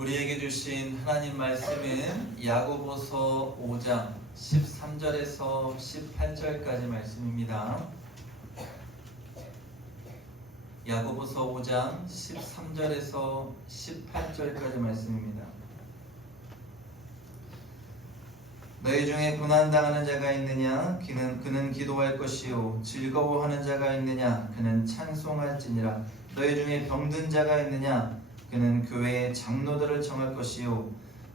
우리에게 주신 하나님 말씀은 야고보서 5장 13절에서 18절까지 말씀입니다. 야고보서 5장 13절에서 18절까지 말씀입니다. 너희 중에 고난당하는 자가 있느냐? 그는 기도할 것이요 즐거워하는 자가 있느냐? 그는 찬송할지니라. 너희 중에 병든 자가 있느냐? 그는 교회의 장로들을 청할 것이요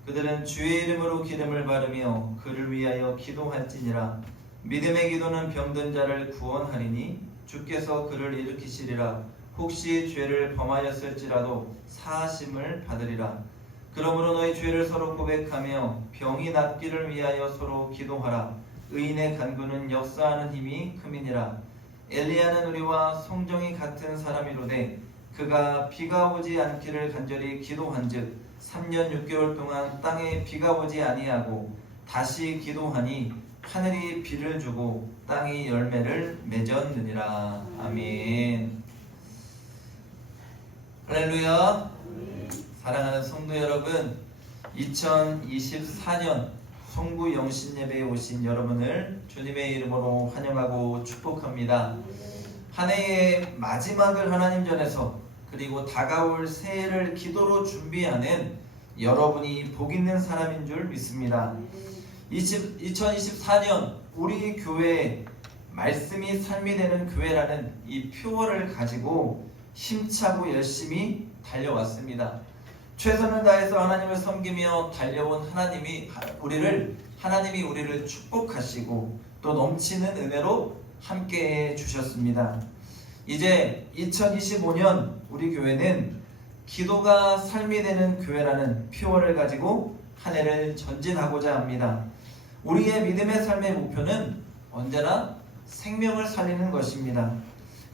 그들은 주의 이름으로 기름을 바르며 그를 위하여 기도할지니라. 믿음의 기도는 병든 자를 구원하리니 주께서 그를 일으키시리라. 혹시 죄를 범하였을지라도 사하심을 받으리라. 그러므로 너희 죄를 서로 고백하며 병이 낫기를 위하여 서로 기도하라. 의인의 간구는 역사하는 힘이 큼이니라. 엘리야는 우리와 성정이 같은 사람이로되 그가 비가 오지 않기를 간절히 기도한즉 3년 6개월 동안 땅에 비가 오지 아니하고 다시 기도하니 하늘이 비를 주고 땅이 열매를 맺었느니라. 아멘. 할렐루야. 사랑하는 성도 여러분, 2024년 송구 영신예배에 오신 여러분을 주님의 이름으로 환영하고 축복합니다. 한 해의 마지막을 하나님 전에서 그리고 다가올 새해를 기도로 준비하는 여러분이 복 있는 사람인 줄 믿습니다. 2024년 우리 교회에 말씀이 삶이 되는 교회라는 이 표어를 가지고 힘차고 열심히 달려왔습니다. 최선을 다해서 하나님을 섬기며 달려온 하나님이 우리를 축복하시고 또 넘치는 은혜로 함께해 주셨습니다. 이제 2025년 우리 교회는 기도가 삶이 되는 교회라는 표어를 가지고 한 해를 전진하고자 합니다. 우리의 믿음의 삶의 목표는 언제나 생명을 살리는 것입니다.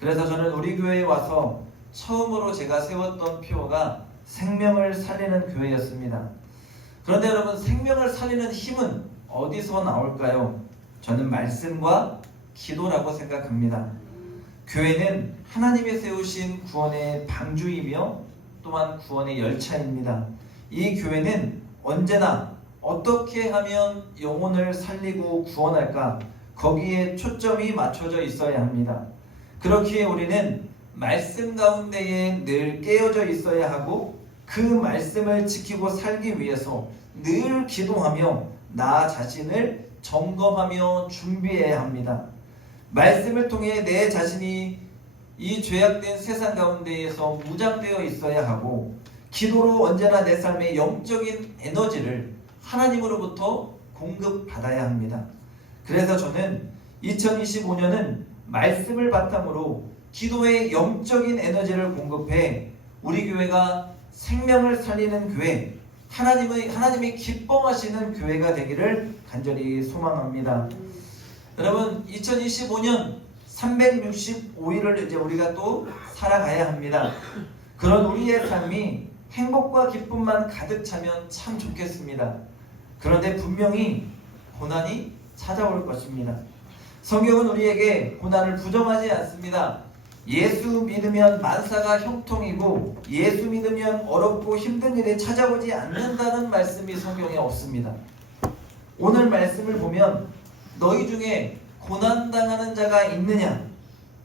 그래서 저는 우리 교회에 와서 처음으로 제가 세웠던 표어가 생명을 살리는 교회였습니다. 그런데 여러분, 생명을 살리는 힘은 어디서 나올까요? 저는 말씀과 기도라고 생각합니다. 교회는 하나님이 세우신 구원의 방주이며 또한 구원의 열차입니다. 이 교회는 언제나 어떻게 하면 영혼을 살리고 구원할까? 거기에 초점이 맞춰져 있어야 합니다. 그렇기에 우리는 말씀 가운데에 늘 깨어져 있어야 하고 그 말씀을 지키고 살기 위해서 늘 기도하며 나 자신을 점검하며 준비해야 합니다. 말씀을 통해 내 자신이 이 죄악된 세상 가운데에서 무장되어 있어야 하고 기도로 언제나 내 삶의 영적인 에너지를 하나님으로부터 공급받아야 합니다. 그래서 저는 2025년은 말씀을 바탕으로 기도의 영적인 에너지를 공급해 우리 교회가 생명을 살리는 교회, 하나님이 기뻐하시는 교회가 되기를 간절히 소망합니다. 여러분, 2025년 365일을 이제 우리가 또 살아가야 합니다. 그런 우리의 삶이 행복과 기쁨만 가득 차면 참 좋겠습니다. 그런데 분명히 고난이 찾아올 것입니다. 성경은 우리에게 고난을 부정하지 않습니다. 예수 믿으면 만사가 형통이고 예수 믿으면 어렵고 힘든 일이 찾아오지 않는다는 말씀이 성경에 없습니다. 오늘 말씀을 보면 너희 중에 고난당하는 자가 있느냐?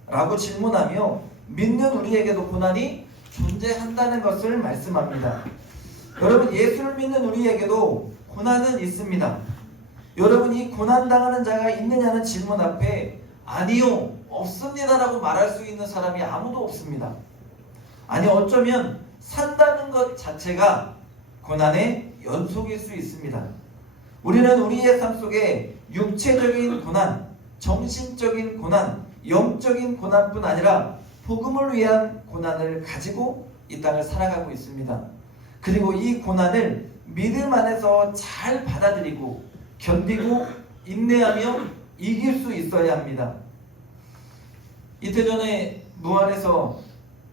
라고 질문하며 믿는 우리에게도 고난이 존재한다는 것을 말씀합니다. 여러분, 예수를 믿는 우리에게도 고난은 있습니다. 여러분, 이 고난당하는 자가 있느냐는 질문 앞에 아니요, 없습니다 라고 말할 수 있는 사람이 아무도 없습니다. 아니, 어쩌면 산다는 것 자체가 고난의 연속일 수 있습니다. 우리는 우리의 삶 속에 육체적인 고난, 정신적인 고난, 영적인 고난뿐 아니라 복음을 위한 고난을 가지고 이 땅을 살아가고 있습니다. 그리고 이 고난을 믿음 안에서 잘 받아들이고 견디고 인내하며 이길 수 있어야 합니다. 이틀 전에 무안에서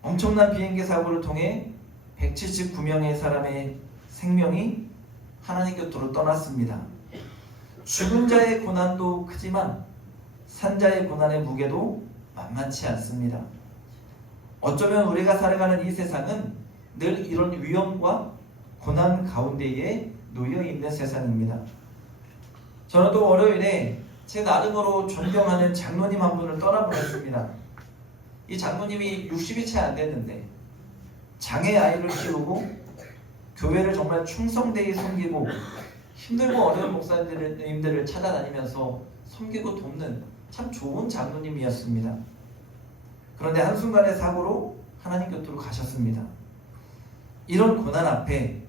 엄청난 비행기 사고를 통해 179명의 사람의 생명이 하나님 곁으로 떠났습니다. 죽은 자의 고난도 크지만 산자의 고난의 무게도 만만치 않습니다. 어쩌면 우리가 살아가는 이 세상은 늘 이런 위험과 고난 가운데에 놓여 있는 세상입니다. 저는 또 월요일에 제 나름으로 존경하는 장로님 한 분을 떠나보냈습니다. 이 장로님이 60이 채 안 됐는데 장애 아이를 키우고 교회를 정말 충성되이 섬기고 힘들고 어려운 목사님들을 찾아다니면서 섬기고 돕는 참 좋은 장로님이었습니다. 그런데 한순간의 사고로 하나님 곁으로 가셨습니다. 이런 고난 앞에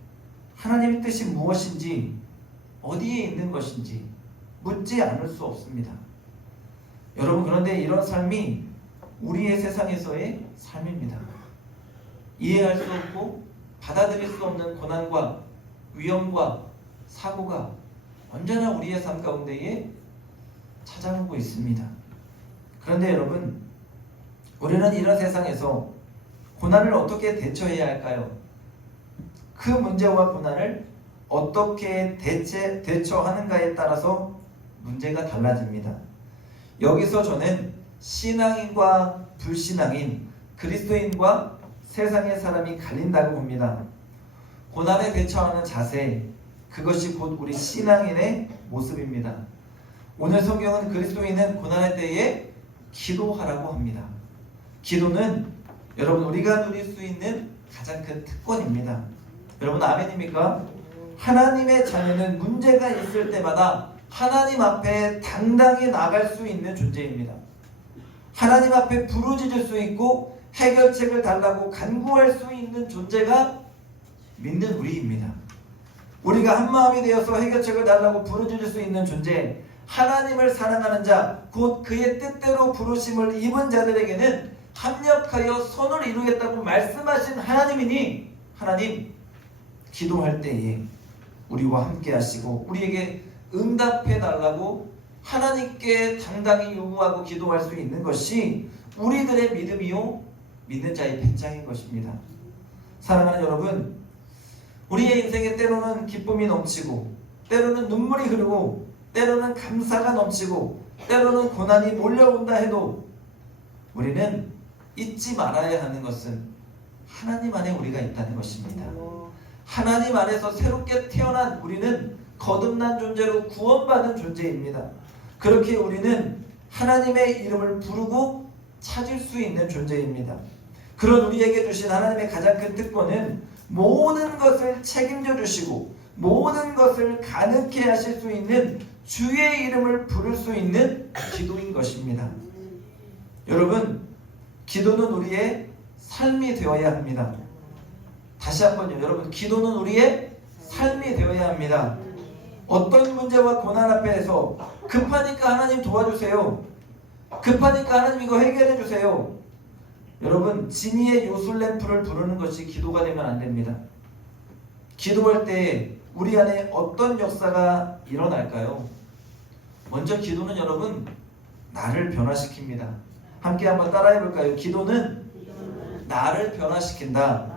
하나님의 뜻이 무엇인지, 어디에 있는 것인지 묻지 않을 수 없습니다. 여러분, 그런데 이런 삶이 우리의 세상에서의 삶입니다. 이해할 수 없고 받아들일 수 없는 고난과 위험과 사고가 언제나 우리의 삶 가운데에 찾아오고 있습니다. 그런데 여러분, 우리는 이런 세상에서 고난을 어떻게 대처해야 할까요? 그 문제와 고난을 어떻게 대처하는가에 따라서 문제가 달라집니다. 여기서 저는 신앙인과 불신앙인, 그리스도인과 세상의 사람이 갈린다고 봅니다. 고난에 대처하는 자세, 그것이 곧 우리 신앙인의 모습입니다. 오늘 성경은 그리스도인은 고난의 때에 기도하라고 합니다. 기도는 여러분 우리가 누릴 수 있는 가장 큰 특권입니다. 여러분 아멘입니까? 하나님의 자녀는 문제가 있을 때마다 하나님 앞에 당당히 나갈 수 있는 존재입니다. 하나님 앞에 부르짖을 수 있고 해결책을 달라고 간구할 수 있는 존재가 믿는 우리입니다. 우리가 한마음이 되어서 해결책을 달라고 부르짖을 수 있는 존재, 하나님을 사랑하는 자, 곧 그의 뜻대로 부르심을 입은 자들에게는 합력하여 선을 이루겠다고 말씀하신 하나님이니, 하나님 기도할 때에 우리와 함께 하시고 우리에게 응답해 달라고 하나님께 당당히 요구하고 기도할 수 있는 것이 우리들의 믿음이요 믿는 자의 배짱인 것입니다. 사랑하는 여러분, 우리의 인생에 때로는 기쁨이 넘치고 때로는 눈물이 흐르고 때로는 감사가 넘치고 때로는 고난이 몰려온다 해도 우리는 잊지 말아야 하는 것은 하나님 안에 우리가 있다는 것입니다. 하나님 안에서 새롭게 태어난 우리는 거듭난 존재로 구원받은 존재입니다. 그렇게 우리는 하나님의 이름을 부르고 찾을 수 있는 존재입니다. 그런 우리에게 주신 하나님의 가장 큰 특권은 모든 것을 책임져 주시고 모든 것을 가능케 하실 수 있는 주의 이름을 부를 수 있는 기도인 것입니다. 여러분, 기도는 우리의 삶이 되어야 합니다. 다시 한번요. 여러분, 기도는 우리의 삶이 되어야 합니다. 어떤 문제와 고난 앞에서 급하니까 하나님 도와주세요. 급하니까 하나님 이거 해결해 주세요. 여러분, 진이의 요술램프를 부르는 것이 기도가 되면 안 됩니다. 기도할 때 우리 안에 어떤 역사가 일어날까요? 먼저 기도는 여러분 나를 변화시킵니다. 함께 한번 따라해 볼까요? 기도는 나를 변화시킨다.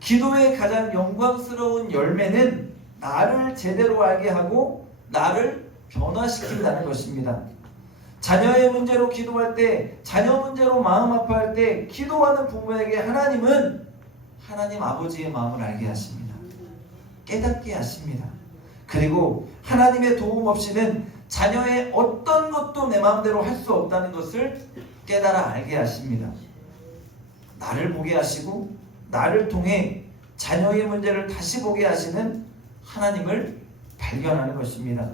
기도의 가장 영광스러운 열매는 나를 제대로 알게 하고 나를 변화시킨다는 것입니다. 자녀의 문제로 기도할 때, 자녀 문제로 마음 아파할 때 기도하는 부모에게 하나님은 하나님 아버지의 마음을 알게 하십니다. 깨닫게 하십니다. 그리고 하나님의 도움 없이는 자녀의 어떤 것도 내 마음대로 할 수 없다는 것을 깨달아 알게 하십니다. 나를 보게 하시고 나를 통해 자녀의 문제를 다시 보게 하시는 하나님을 발견하는 것입니다.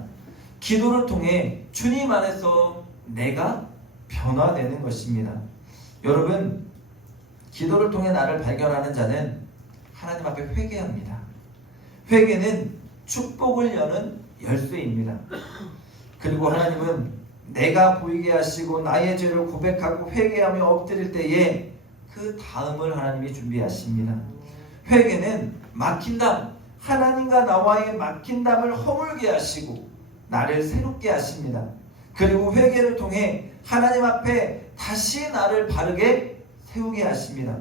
기도를 통해 주님 안에서 내가 변화되는 것입니다. 여러분, 기도를 통해 나를 발견하는 자는 하나님 앞에 회개합니다. 회개는 축복을 여는 열쇠입니다. 그리고 하나님은 내가 보이게 하시고 나의 죄를 고백하고 회개하며 엎드릴 때에 그 다음을 하나님이 준비하십니다. 회개는 막힌 담, 하나님과 나와의 막힌 담을 허물게 하시고 나를 새롭게 하십니다. 그리고 회개를 통해 하나님 앞에 다시 나를 바르게 세우게 하십니다.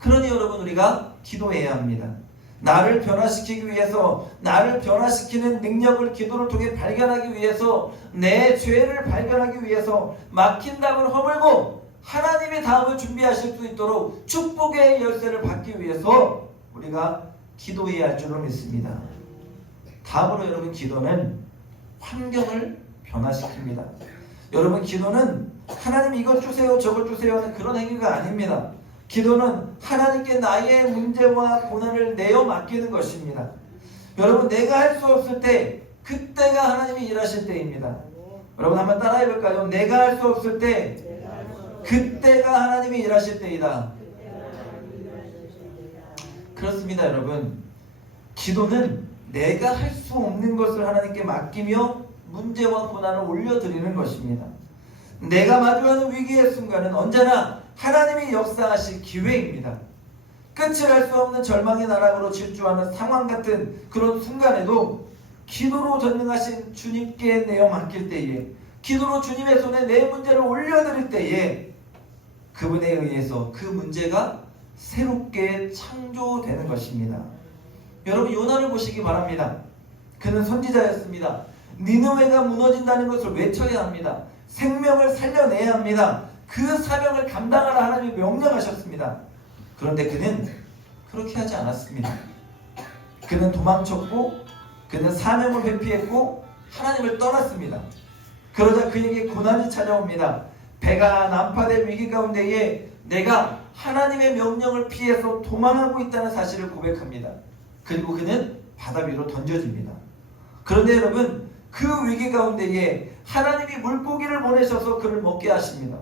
그러니 여러분, 우리가 기도해야 합니다. 나를 변화시키기 위해서, 나를 변화시키는 능력을 기도를 통해 발견하기 위해서, 내 죄를 발견하기 위해서 막힌 담을 허물고 하나님의 다음을 준비하실 수 있도록 축복의 열쇠를 받기 위해서 우리가 기도해야 할 줄로 믿습니다. 다음으로 여러분, 기도는 환경을 변화시킵니다. 여러분, 기도는 하나님 이것 주세요 저것 주세요 하는 그런 행위가 아닙니다. 기도는 하나님께 나의 문제와 고난을 내어 맡기는 것입니다. 여러분, 내가 할 수 없을 때 그때가 하나님이 일하실 때입니다. 여러분 한번 따라해 볼까요? 내가 할 수 없을 때 그때가 하나님이 일하실 때이다. 그렇습니다. 여러분, 기도는 내가 할 수 없는 것을 하나님께 맡기며 문제와 고난을 올려드리는 것입니다. 내가 마주하는 위기의 순간은 언제나 하나님이 역사하실 기회입니다. 끝을 알 수 없는 절망의 나락으로 질주하는 상황 같은 그런 순간에도 기도로 전능하신 주님께 내어 맡길 때에, 기도로 주님의 손에 내 문제를 올려드릴 때에 그분에 의해서 그 문제가 새롭게 창조되는 것입니다. 여러분, 요나를 보시기 바랍니다. 그는 선지자였습니다. 니느웨가 무너진다는 것을 외쳐야 합니다. 생명을 살려내야 합니다. 그 사명을 감당하라 하나님이 명령하셨습니다. 그런데 그는 그렇게 하지 않았습니다. 그는 도망쳤고, 그는 사명을 회피했고 하나님을 떠났습니다. 그러자 그에게 고난이 찾아옵니다. 배가 난파될 위기 가운데에 내가 하나님의 명령을 피해서 도망하고 있다는 사실을 고백합니다. 그리고 그는 바다 위로 던져집니다. 그런데 여러분, 그 위기 가운데에 하나님이 물고기를 보내셔서 그를 먹게 하십니다.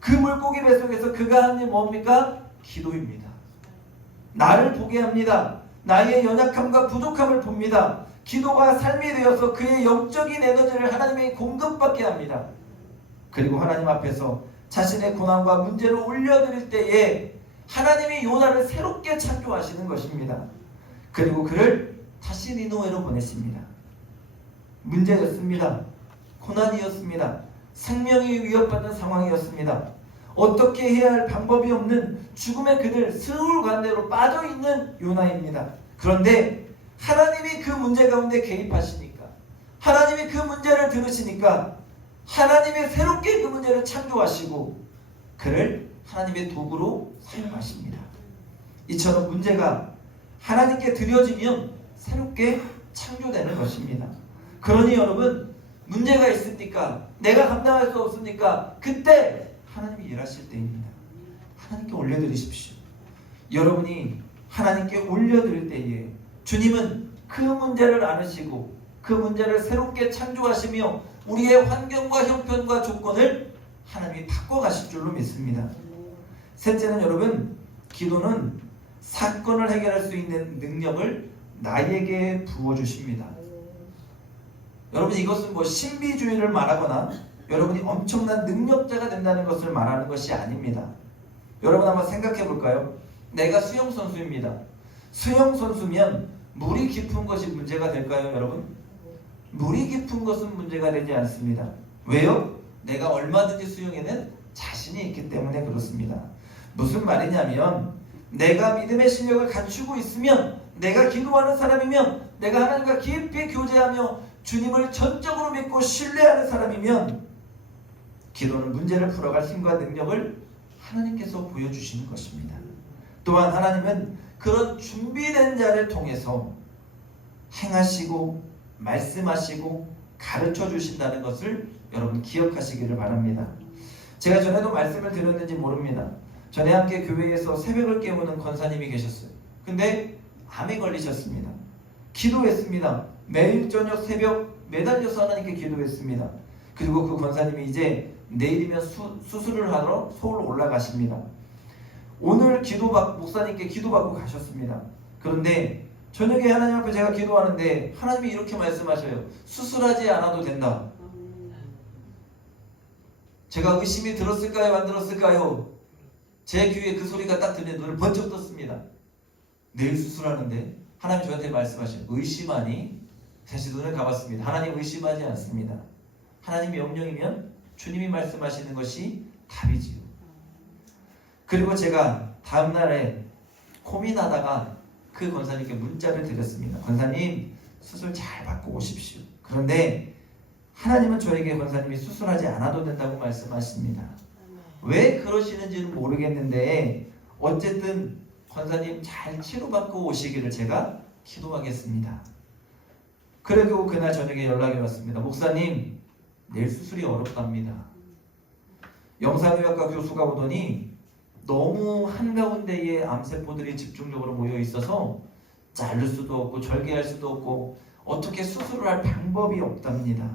그 물고기 뱃속에서 그가 한 일 뭡니까? 기도입니다. 나를 보게 합니다. 나의 연약함과 부족함을 봅니다. 기도가 삶이 되어서 그의 영적인 에너지를 하나님이 공급받게 합니다. 그리고 하나님 앞에서 자신의 고난과 문제를 올려드릴 때에 하나님이 요나를 새롭게 창조하시는 것입니다. 그리고 그를 다시 니느웨로 보내십니다. 문제였습니다. 고난이었습니다. 생명이 위협받는 상황이었습니다. 어떻게 해야 할 방법이 없는 죽음의 그늘 스울관대로 빠져있는 요나입니다. 그런데 하나님이 그 문제 가운데 개입하시니까, 하나님이 그 문제를 들으시니까 하나님이 새롭게 그 문제를 창조하시고 그를 하나님의 도구로 사용하십니다. 이처럼 문제가 하나님께 드려지면 새롭게 창조되는 것입니다. 그러니 여러분, 문제가 있습니까? 내가 감당할 수 없습니까? 그때 하나님이 일하실 때입니다. 하나님께 올려드리십시오. 여러분이 하나님께 올려드릴 때에 주님은 그 문제를 안으시고 그 문제를 새롭게 창조하시며 우리의 환경과 형편과 조건을 하나님이 바꿔가실 줄로 믿습니다. 셋째는 여러분, 기도는 사건을 해결할 수 있는 능력을 나에게 부어주십니다. 여러분, 이것은 신비주의를 말하거나 여러분이 엄청난 능력자가 된다는 것을 말하는 것이 아닙니다. 여러분 한번 생각해 볼까요? 내가 수영선수입니다. 수영선수면 물이 깊은 것이 문제가 될까요, 여러분? 물이 깊은 것은 문제가 되지 않습니다. 왜요? 내가 얼마든지 수영에는 자신이 있기 때문에 그렇습니다. 무슨 말이냐면, 내가 믿음의 실력을 갖추고 있으면, 내가 기도하는 사람이면, 내가 하나님과 깊이 교제하며 주님을 전적으로 믿고 신뢰하는 사람이면 기도는 문제를 풀어갈 힘과 능력을 하나님께서 보여주시는 것입니다. 또한 하나님은 그런 준비된 자를 통해서 행하시고 말씀하시고 가르쳐 주신다는 것을 여러분 기억하시기를 바랍니다. 제가 전에도 말씀을 드렸는지 모릅니다. 전에 함께 교회에서 새벽을 깨우는 권사님이 계셨어요. 근데 암에 걸리셨습니다. 기도했습니다. 매일 저녁 새벽 매달려서 하나님께 기도했습니다. 그리고 그 권사님이 이제 내일이면 수술을 하러 서울 올라가십니다. 오늘 목사님께 기도받고 가셨습니다. 그런데 저녁에 하나님 앞에 제가 기도하는데 하나님이 이렇게 말씀하셔요. 수술하지 않아도 된다. 제가 의심이 들었을까요? 안 들었을까요? 제 귀에 그 소리가 딱 들리는 눈을 번쩍 떴습니다. 내일 수술하는데 하나님 저한테 말씀하셔요. 의심하니? 다시 눈을 감았습니다. 하나님 의심하지 않습니다. 하나님의 명령이면 주님이 말씀하시는 것이 답이지요. 그리고 제가 다음날에 고민하다가 그 권사님께 문자를 드렸습니다. 권사님, 수술 잘 받고 오십시오. 그런데 하나님은 저에게 권사님이 수술하지 않아도 된다고 말씀하십니다. 왜 그러시는지는 모르겠는데 어쨌든 권사님 잘 치료받고 오시기를 제가 기도하겠습니다. 그리고 그날 저녁에 연락이 왔습니다. 목사님, 내일 수술이 어렵답니다. 영상의학과 교수가 오더니 너무 한가운데에 암세포들이 집중적으로 모여 있어서 자를 수도 없고 절개할 수도 없고 어떻게 수술을 할 방법이 없답니다.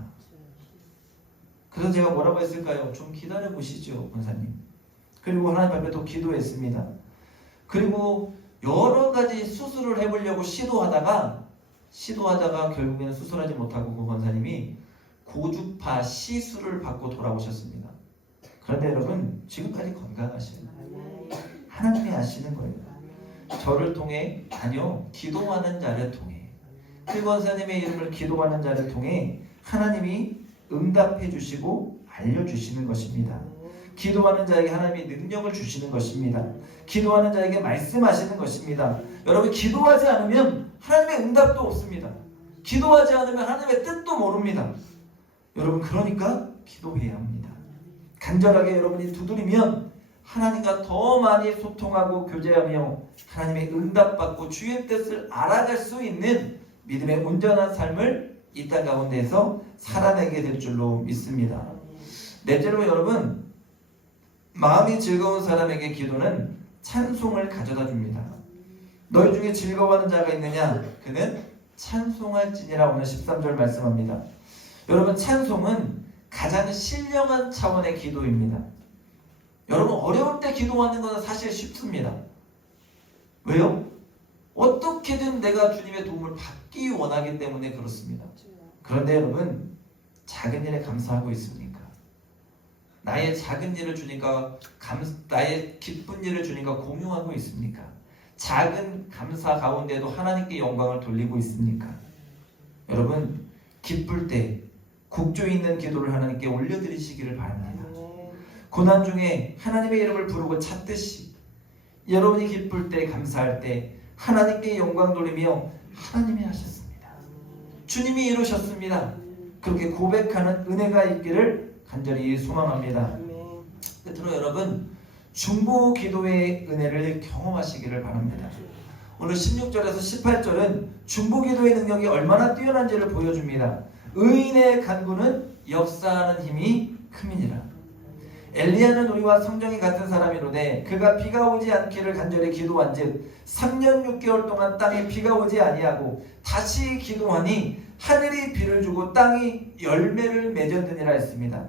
그래서 제가 뭐라고 했을까요? 좀 기다려 보시죠, 권사님. 그리고 하나님 앞에 또 기도했습니다. 그리고 여러 가지 수술을 해보려고 시도하다가 결국에는 수술하지 못하고 그 권사님이 고주파 시술을 받고 돌아오셨습니다. 그런데 여러분, 지금까지 건강하셔요. 하나님이 아시는 거예요. 저를 통해, 아니요, 기도하는 자를 통해, 그 권사님의 이름을 기도하는 자를 통해 하나님이 응답해 주시고 알려주시는 것입니다. 기도하는 자에게 하나님이 능력을 주시는 것입니다. 기도하는 자에게 말씀하시는 것입니다. 여러분, 기도하지 않으면 하나님의 응답도 없습니다. 기도하지 않으면 하나님의 뜻도 모릅니다. 여러분, 그러니까 기도해야 합니다. 간절하게 여러분이 두드리면 하나님과 더 많이 소통하고 교제하며 하나님의 응답받고 주의 뜻을 알아갈 수 있는 믿음의 온전한 삶을 이 땅 가운데에서 살아내게 될 줄로 믿습니다. 넷째로 여러분, 마음이 즐거운 사람에게 기도는 찬송을 가져다 줍니다. 너희 중에 즐거워하는 자가 있느냐? 그는 찬송할지니라. 오늘 13절 말씀합니다. 여러분, 찬송은 가장 신령한 차원의 기도입니다. 여러분, 어려울 때 기도하는 것은 사실 쉽습니다. 왜요? 어떻게든 내가 주님의 도움을 받기 원하기 때문에 그렇습니다. 그런데 여러분, 작은 일에 감사하고 있습니까? 나의 작은 일을 주니까 나의 기쁜 일을 주니까 공유하고 있습니까? 작은 감사 가운데도 하나님께 영광을 돌리고 있습니까? 여러분, 기쁠 때 국조 있는 기도를 하나님께 올려드리시기를 바랍니다. 고난 중에 하나님의 이름을 부르고 찾듯이 여러분이 기쁠 때, 감사할 때 하나님께 영광 돌리며 하나님이 하셨습니다, 주님이 이루셨습니다, 그렇게 고백하는 은혜가 있기를 간절히 소망합니다. 끝으로 여러분, 중보 기도의 은혜를 경험하시기를 바랍니다. 오늘 16절에서 18절은 중보 기도의 능력이 얼마나 뛰어난지를 보여줍니다. 의인의 간구는 역사하는 힘이 큼이니라. 엘리야는 우리와 성정이 같은 사람이로되 그가 비가 오지 않기를 간절히 기도한즉 3년 6개월 동안 땅에 비가 오지 아니하고 다시 기도하니 하늘이 비를 주고 땅이 열매를 맺었느니라 했습니다.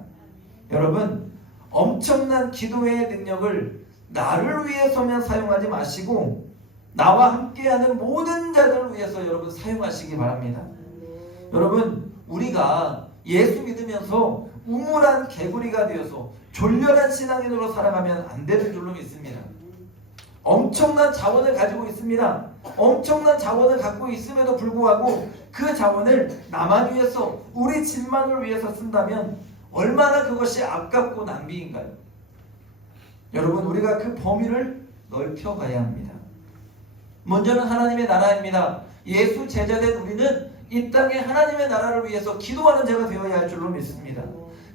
여러분, 엄청난 기도의 능력을 나를 위해서만 사용하지 마시고 나와 함께하는 모든 자들을 위해서 여러분 사용하시기 바랍니다. 여러분, 우리가 예수 믿으면서 우물한 개구리가 되어서 졸렬한 신앙인으로 살아가면 안 되는 줄로 믿습니다. 엄청난 자원을 가지고 있습니다. 엄청난 자원을 갖고 있음에도 불구하고 그 자원을 나만 위해서, 우리 집만을 위해서 쓴다면 얼마나 그것이 아깝고 낭비인가요? 여러분, 우리가 그 범위를 넓혀가야 합니다. 먼저는 하나님의 나라입니다. 예수 제자된 우리는 이 땅에 하나님의 나라를 위해서 기도하는 자가 되어야 할 줄로 믿습니다.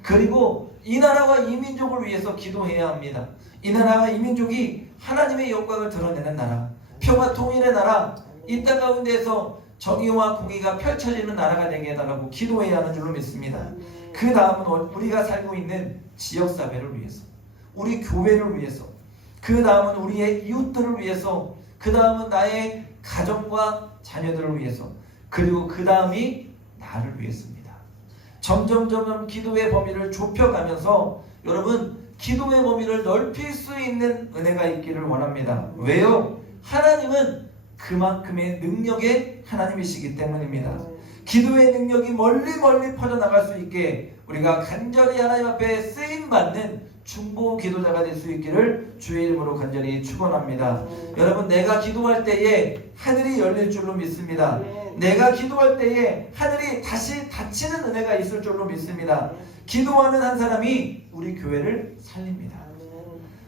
그리고 이 나라와 이 민족을 위해서 기도해야 합니다. 이 나라와 이 민족이 하나님의 영광을 드러내는 나라, 평화 통일의 나라, 이 땅 가운데에서 정의와 공의가 펼쳐지는 나라가 되게 해달라고 기도해야 하는 줄로 믿습니다. 그 다음은 우리가 살고 있는 지역사회를 위해서, 우리 교회를 위해서, 그 다음은 우리의 이웃들을 위해서, 그 다음은 나의 가정과 자녀들을 위해서, 그리고 그 다음이 나를 위해서입니다. 점점 기도의 범위를 좁혀가면서 여러분, 기도의 범위를 넓힐 수 있는 은혜가 있기를 원합니다. 왜요? 하나님은 그만큼의 능력의 하나님이시기 때문입니다. 기도의 능력이 멀리 퍼져나갈 수 있게 우리가 간절히 하나님 앞에 쓰임받는 중보 기도자가 될 수 있기를 주의 이름으로 간절히 축원합니다. 여러분, 내가 기도할 때에 하늘이 열릴 줄로 믿습니다. 내가 기도할 때에 하늘이 다시 닫히는 은혜가 있을 줄로 믿습니다. 기도하는 한 사람이 우리 교회를 살립니다.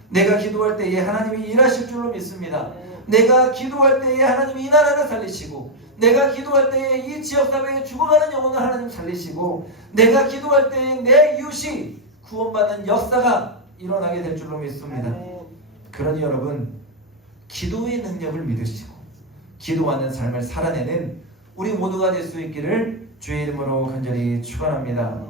내가 기도할 때에 하나님이 일하실 줄로 믿습니다. 내가 기도할 때에 하나님이 이 나라를 살리시고, 내가 기도할 때에 이 지역사회에 죽어가는 영혼을 하나님 살리시고, 내가 기도할 때에 내 이웃이 구원받는 역사가 일어나게 될 줄로 믿습니다. 그러니 여러분, 기도의 능력을 믿으시고 기도하는 삶을 살아내는 우리 모두가 될 수 있기를 주의 이름으로 간절히 축원합니다.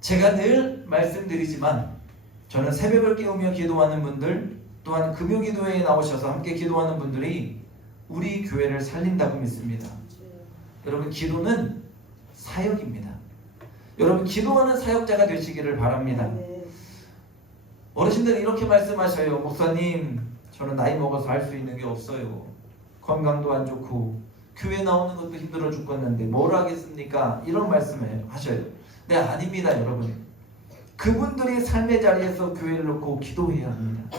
제가 늘 말씀드리지만 저는 새벽을 깨우며 기도하는 분들 또한 금요기도회에 나오셔서 함께 기도하는 분들이 우리 교회를 살린다고 믿습니다. 여러분, 기도는 사역입니다. 여러분, 기도하는 사역자가 되시기를 바랍니다. 어르신들은 이렇게 말씀하셔요. 목사님, 저는 나이 먹어서 할 수 있는 게 없어요. 건강도 안 좋고 교회 나오는 것도 힘들어 죽겠는데 뭘 하겠습니까? 이런 말씀을 하셔요. 네, 아닙니다, 여러분. 그분들이 삶의 자리에서 교회를 놓고 기도해야 합니다.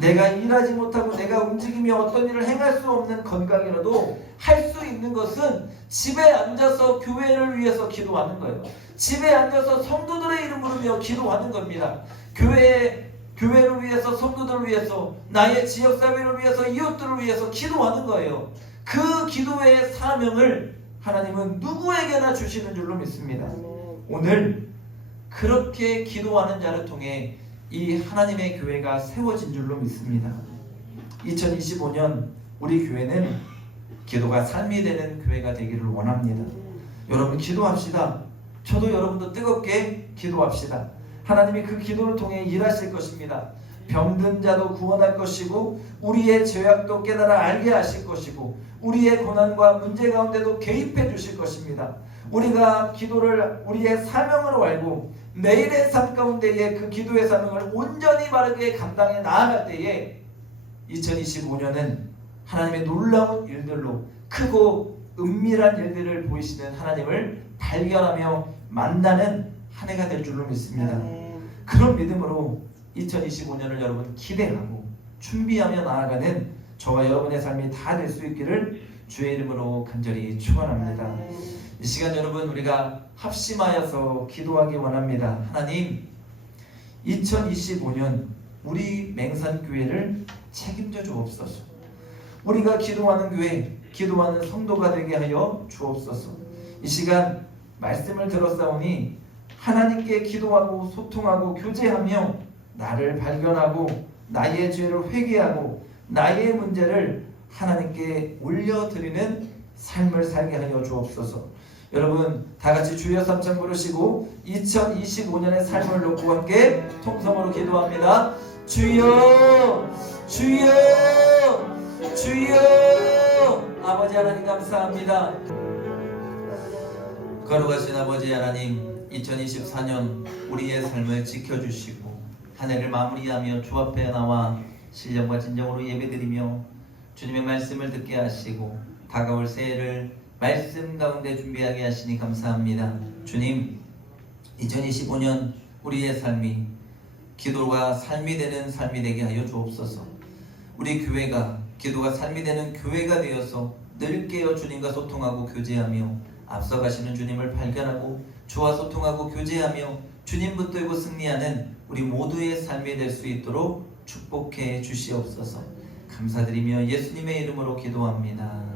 내가 일하지 못하고 내가 움직이며 어떤 일을 행할 수 없는 건강이라도 할 수 있는 것은 집에 앉아서 교회를 위해서 기도하는 거예요. 집에 앉아서 성도들의 이름 부르며 기도하는 겁니다. 교회를 위해서, 성도들을 위해서, 나의 지역사회를 위해서, 이웃들을 위해서 기도하는 거예요. 그 기도의 사명을 하나님은 누구에게나 주시는 줄로 믿습니다. 오늘 그렇게 기도하는 자를 통해 이 하나님의 교회가 세워진 줄로 믿습니다. 2025년 우리 교회는 기도가 삶이 되는 교회가 되기를 원합니다. 여러분, 기도합시다. 저도 여러분도 뜨겁게 기도합시다. 하나님이 그 기도를 통해 일하실 것입니다. 병든 자도 구원할 것이고 우리의 죄악도 깨달아 알게 하실 것이고 우리의 고난과 문제 가운데도 개입해 주실 것입니다. 우리가 기도를 우리의 사명으로 알고 매일의 삶 가운데에 그 기도의 사명을 온전히 바르게 감당해 나아갈 때에 2025년은 하나님의 놀라운 일들로 크고 은밀한 일들을 보이시는 하나님을 발견하며 만나는 한 해가 될 줄로 믿습니다. 그런 믿음으로 2025년을 여러분 기대하고 준비하며 나아가는 저와 여러분의 삶이 다 될 수 있기를 주의 이름으로 간절히 축원합니다. 이 시간 여러분, 우리가 합심하여서 기도하기 원합니다. 하나님, 2025년 우리 맹산교회를 책임져 주옵소서. 우리가 기도하는 교회, 기도하는 성도가 되게 하여 주옵소서. 이 시간 말씀을 들었사오니 하나님께 기도하고 소통하고 교제하며 나를 발견하고 나의 죄를 회개하고 나의 문제를 하나님께 올려드리는 삶을 살게 하여 주옵소서. 여러분, 다같이 주여 삼창 부르시고 2025년의 삶을 놓고 함께 통성으로 기도합니다. 주여, 주여, 주여. 아버지 하나님 감사합니다. 거룩하신 아버지 하나님, 2024년 우리의 삶을 지켜주시고 한 해를 마무리하며 주 앞에 나와 신령과 진정으로 예배드리며 주님의 말씀을 듣게 하시고 다가올 새해를 말씀 가운데 준비하게 하시니 감사합니다. 주님, 2025년 우리의 삶이 기도가 삶이 되는 삶이 되게 하여 주옵소서. 우리 교회가 기도가 삶이 되는 교회가 되어서 늘 깨어 주님과 소통하고 교제하며 앞서가시는 주님을 발견하고 주와 소통하고 교제하며 주님 붙들고 승리하는 우리 모두의 삶이 될 수 있도록 축복해 주시옵소서. 감사드리며 예수님의 이름으로 기도합니다.